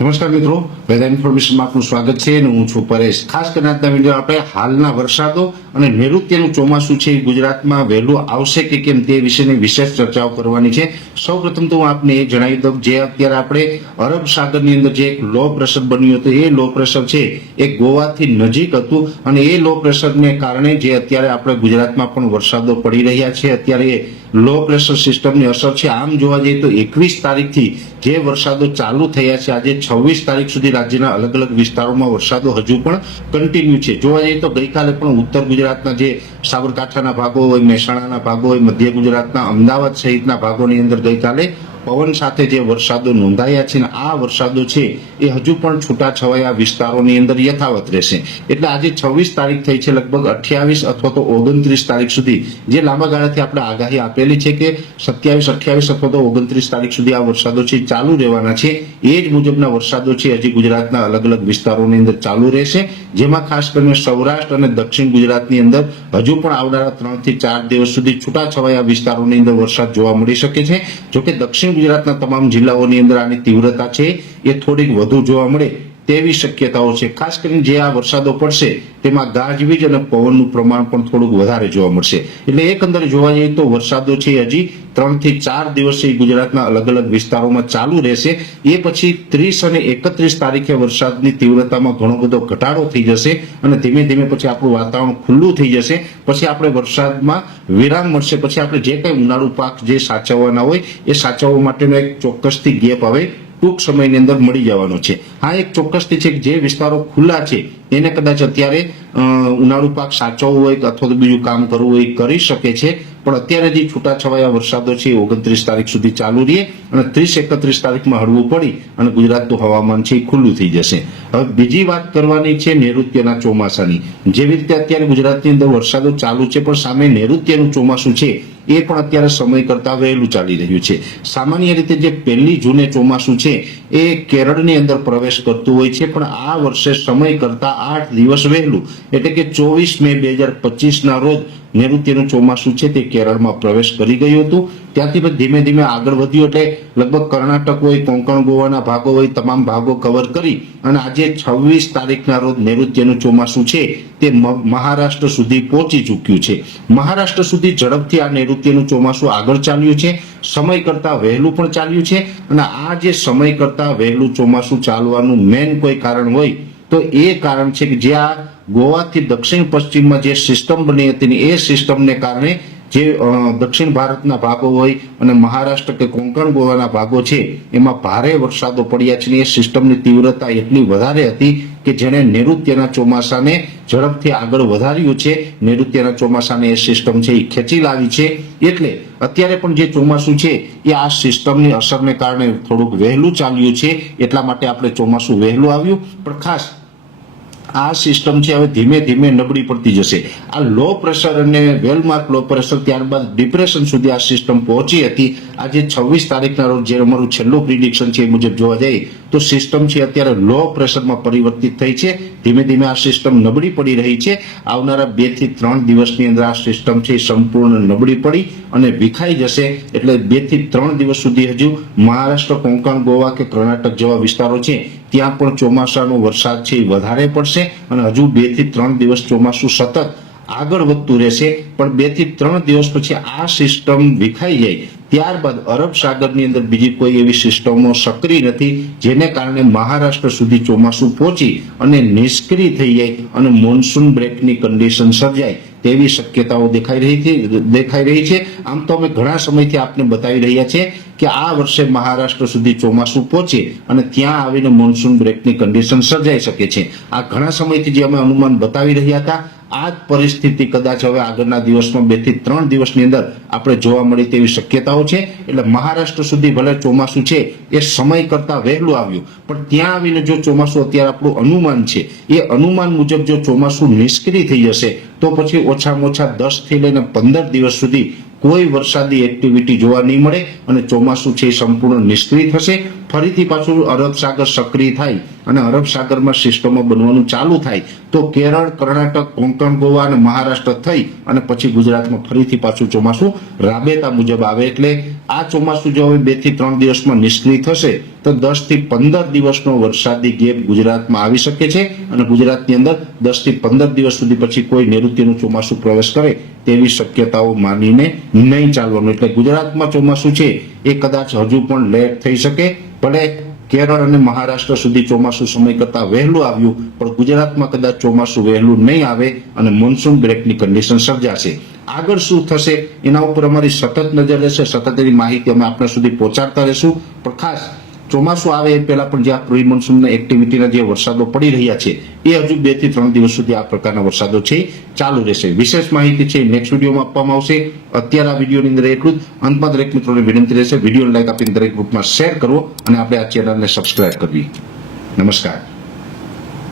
નમસ્કાર મિત્રો, વેધર ઇન્ફોર્મેશનમાં આપનું સ્વાગત છે અને હું છું પરેશ। ખાસ કરીને આજના વિડીયો આપણે હાલના વરસાદો અને નૈઋત્યનું ચોમાસું છે એ ગુજરાતમાં વહેલું આવશે કે કેમ તે વિશેની વિશેષ ચર્ચાઓ કરવાની છે। સૌપ્રથમ તો હું આપને એ જણાવી દઉં જે અત્યારે આપણે અરબ સાગરની અંદર જે એક લો પ્રેશર બન્યું હતું એ લો પ્રેશર છે એ ગોવાથી નજીક હતું અને એ લો પ્રેશરને કારણે જે અત્યારે આપણે ગુજરાતમાં પણ વરસાદો પડી રહ્યા છે। અત્યારે એ લો પ્રેશર સિસ્ટમની અસર છે। આમ જોવા જઈએ તો 21 તારીખથી જે વરસાદો ચાલુ થયા છે આજે 26 તારીખ સુધી રાજ્યના અલગ અલગ વિસ્તારોમાં વરસાદો હજુ પણ કન્ટિન્યુ છે। જોવા જઈએ તો ગઈકાલે પણ ઉત્તર ગુજરાતના જે સાબરકાંઠાના ભાગો હોય, મહેસાણાના ભાગો હોય, મધ્ય ગુજરાતના અમદાવાદ સહિતના ભાગોની અંદર ગઈકાલે પવન સાથે જે વરસાદો નોંધાયા છે ને આ વરસાદો છે એ હજુ પણ છૂટાછવાયા વિસ્તારોની અંદર યથાવત રહેશે। એટલે આજે 26 તારીખ થઈ છે, લગભગ 28 અથવા તો 29 તારીખ સુધી જે લાંબા ગાળાથી આપણે આગાહી આપેલી છે કે 27, 28 અથવા તો 29 તારીખ સુધી આ વરસાદો છે ચાલુ રહેવાના છે। એ જ મુજબના વરસાદો છે હજી ગુજરાતના અલગ અલગ વિસ્તારોની અંદર ચાલુ રહેશે, જેમાં ખાસ કરીને સૌરાષ્ટ્ર અને દક્ષિણ ગુજરાતની અંદર હજુ પણ આવનારા 3 થી 4 દિવસ સુધી છૂટાછવાયા વિસ્તારોની અંદર વરસાદ જોવા મળી શકે છે। જોકે દક્ષિણ ગુજરાતના તમામ જિલ્લાઓની અંદર આની તીવ્રતા છે એ થોડીક વધુ જોવા મળે તેવી શક્યતાઓ છે। ખાસ કરીને જે આ વરસાદો પડશે તેમાં ગાજવીજ અને પવનનું પ્રમાણ પણ થોડુંક વધારે જોવા મળશે। એટલે એકંદરે જોવા જઈએ તો વરસાદો છે હજી 3 થી 4 દિવસ ગુજરાતના અલગ અલગ વિસ્તારોમાં ચાલુ રહેશે। એ પછી 30 અને 31 તારીખે વરસાદની તીવ્રતામાં ઘણો બધો ઘટાડો થઈ જશે અને ધીમે ધીમે પછી આપણું વાતાવરણ ખુલ્લું થઈ જશે। પછી આપણે વરસાદમાં વિરામ મળશે। પછી આપણે જે કંઈ ઉનાળુ પાક જે સાચવવાના હોય એ સાચવવા માટેનો એક ચોક્કસથી ગેપ હવે ટૂંક સમયની અંદર મળી જવાનો છે। આ એક ચોક્કસથી છે કે જે વિસ્તારો ખુલ્લા છે એને કદાચ અત્યારે ઉનાળુ પાક સાચવવો હોય અથવા તો બીજું કામ કરવું હોય કરી શકે છે, પણ અત્યારે જે છૂટાછવાયા વરસાદો છે 29 તારીખ સુધી ચાલુ રહે અને 30-31 તારીખમાં હળવું પડી અને ગુજરાતનું હવામાન છે એ ખુલ્લું થઈ જશે। હવે બીજી વાત કરવાની છે નૈઋત્યના ચોમાસાની। જેવી રીતે અત્યારે ગુજરાતની અંદર વરસાદો ચાલુ છે પણ સામે નૈઋત્યનું ચોમાસું છે એ પણ અત્યારે સમય કરતા વહેલું ચાલી રહ્યું છે। સામાન્ય રીતે જે 1 જૂને ચોમાસું છે એ કેરળની અંદર પ્રવેશ કરતું હોય છે, પણ આ વર્ષે સમય કરતા 8 દિવસ વહેલું એટલે કે 24 મે 2025 ના રોજ નૈઋત્યનું ચોમાસું છે તે કેરળમાં પ્રવેશ કરી ગયું હતું। ત્યાંથી પછી ધીમે ધીમે આગળ વધ્યું એટલે લગભગ કર્ણાટક હોય, કોંકણ ગોવાના ભાગો હોય, તમામ ભાગો કવર કરી અને આજે 26 તારીખના રોજ નૈઋત્યનું ચોમાસું છે તે મહારાષ્ટ્ર સુધી પહોંચી ચૂક્યું છે। મહારાષ્ટ્ર સુધી ઝડપથી આ નૈઋત્યનું ચોમાસું આગળ ચાલ્યું છે, સમય કરતા વહેલું પણ ચાલ્યું છે અને આ જે સમય કરતા વહેલું ચોમાસું ચાલવાનું મેન કોઈ કારણ હોય તો એ કારણ છે કે જે આ ગોવાથી દક્ષિણ પશ્ચિમમાં જે સિસ્ટમ બની હતી એ સિસ્ટમને કારણે જે દક્ષિણ ભારતના ભાગો હોય અને મહારાષ્ટ્ર કે કોંકણ ગોવાના ભાગો છે એમાં ભારે વરસાદો પડ્યા છે અને એ સિસ્ટમની તીવ્રતા એટલી વધારે હતી કે જેણે નૈઋત્યના ચોમાસાને ઝડપથી આગળ વધાર્યું છે। નૈઋત્યના ચોમાસાને એ સિસ્ટમ છે એ ખેંચી લાવી છે। એટલે અત્યારે પણ જે ચોમાસું છે એ આ સિસ્ટમની અસરને કારણે થોડુંક વહેલું ચાલ્યું છે, એટલા માટે આપણે ચોમાસું વહેલું આવ્યું। પણ ખાસ આ સિસ્ટમ છે હવે ધીમે ધીમે નબળી પડતી જશે। આ લો પ્રેશર અને વેલમાર્ક લો પ્રેશર ત્યારબાદ ડિપ્રેશન સુધી આ સિસ્ટમ પહોંચી હતી। આજે 26 તારીખના રોજ જે અમારું છેલ્લું પ્રિડિક્શન છે એ મુજબ જોવા જઈએ તો સિસ્ટમ છે અત્યારે લો પ્રેશરમાં પરિવર્તિત થઈ છે। ધીમે ધીમે આ સિસ્ટમ નબળી પડી રહી છે। આવનારા 2 થી 3 દિવસની અંદર આ સિસ્ટમ છે સંપૂર્ણ નબળી પડી અને વિખાઈ જશે। એટલે 2 થી 3 દિવસ સુધી હજુ મહારાષ્ટ્ર, કોંકણ, ગોવા કે કર્ણાટક જેવા વિસ્તારો છે ત્યાં પણ ચોમાસાનો વરસાદ છે એ વધારે પડશે અને હજુ 2 થી 3 દિવસ ચોમાસું સતત આગળ વધતું રહેશે। પણ 2 થી 3 દિવસ પછી આ સિસ્ટમ વિખાઈ જાય ત્યારબાદ અરબ સાગરની અંદર બીજી કોઈ એવી સિસ્ટમો સક્રિય નથી જેને કારણે મહારાષ્ટ્ર સુધી ચોમાસું પહોંચી અને નિષ્ક્રિય થઈ જાય અને મોન્સૂન બ્રેકની કન્ડિશન સર્જાય તેવી શક્યતાઓ દેખાઈ રહી છે। આમ તો અમે ઘણા સમયથી આપને બતાવી રહ્યા છે કે આ વર્ષે મહારાષ્ટ્ર સુધી ચોમાસું પહોંચે અને ત્યાં આવીને મોન્સૂન બ્રેકની કન્ડિશન સર્જાઈ શકે છે। આ ઘણા સમયથી જે અમે અનુમાન બતાવી રહ્યા હતા આ જ પરિસ્થિતિ કદાચ હવે આગળના દિવસમાં 2 થી 3 દિવસની અંદર આપણે જોવા મળી તેવી શક્યતાઓ છે। એટલે મહારાષ્ટ્ર સુધી ભલે ચોમાસું છે એ સમય કરતા વહેલું આવ્યું પણ ત્યાં આવીને જો ચોમાસું અત્યારે આપણું અનુમાન છે એ અનુમાન મુજબ જો ચોમાસું નિષ્ક્રિય થઈ જશે તો પછી ઓછામાં ઓછા 10 થી લઈને 15 દિવસ સુધી કોઈ વરસાદી એક્ટિવિટી જોવા નહીં મળે અને ચોમાસું છે એ સંપૂર્ણ નિષ્ક્રિય થશે। ફરીથી પાછું અરબ સાગર સક્રિય થાય અને અરબ સાગરમાં સિસ્ટમો બનવાનું ચાલુ થાય તો કેરળ, કર્ણાટક, કોંકણ, ગોવા અને મહારાષ્ટ્ર થઈ અને પછી ગુજરાતમાં ફરીથી પાછું ચોમાસું રાબેતા મુજબ આવે। એટલે આ ચોમાસું જો હવે 2 થી 3 દિવસમાં નિષ્ક્રિય થશે તો 10 થી 15 દિવસનો વરસાદી ગેપ ગુજરાતમાં આવી શકે છે અને ગુજરાતની અંદર 10 થી 15 દિવસ સુધી પછી કોઈ નૈઋત્યનું ચોમાસું પ્રવેશ કરે તેવી શક્યતાઓ માનીને નહીં ચાલવાનું. એટલે ગુજરાતમાં ચોમાસું છે એ કદાચ હજુ પણ લેટ થઈ શકે. ભલે કેરળ અને મહારાષ્ટ્ર સુધી ચોમાસું સમય કરતા વહેલું આવ્યું, પણ ગુજરાતમાં કદાચ ચોમાસું વહેલું નહીં આવે અને મોન્સૂન બ્રેકની કન્ડિશન સર્જાશે. આગળ શું થશે એના ઉપર અમારી સતત નજર રહેશે, સતત એની માહિતી અમે આપણા સુધી પહોંચાડતા રહેશું. પણ ખાસ ચોમાસું આવે એ પહેલા પણ જ્યાં પ્રી મોન્સૂન એક્ટિવિટીના જે વરસાદો પડી રહ્યા છે એ હજુ 2 થી 3 દિવસ સુધી આ પ્રકારના વરસાદો છે ચાલુ રહેશે. વિશેષ માહિતી છે નેક્સ્ટ વિડીયોમાં આપવામાં આવશે. અત્યારે આ વિડીયોની અંદર એટલું જ. અંતમાં દરેક મિત્રોને વિનંતી રહેશે વિડીયોને લાઈક આપીને દરેક ગ્રુપમાં શેર કરવો અને આપણે આ ચેનલને સબસ્ક્રાઇબ કરવી. નમસ્કાર.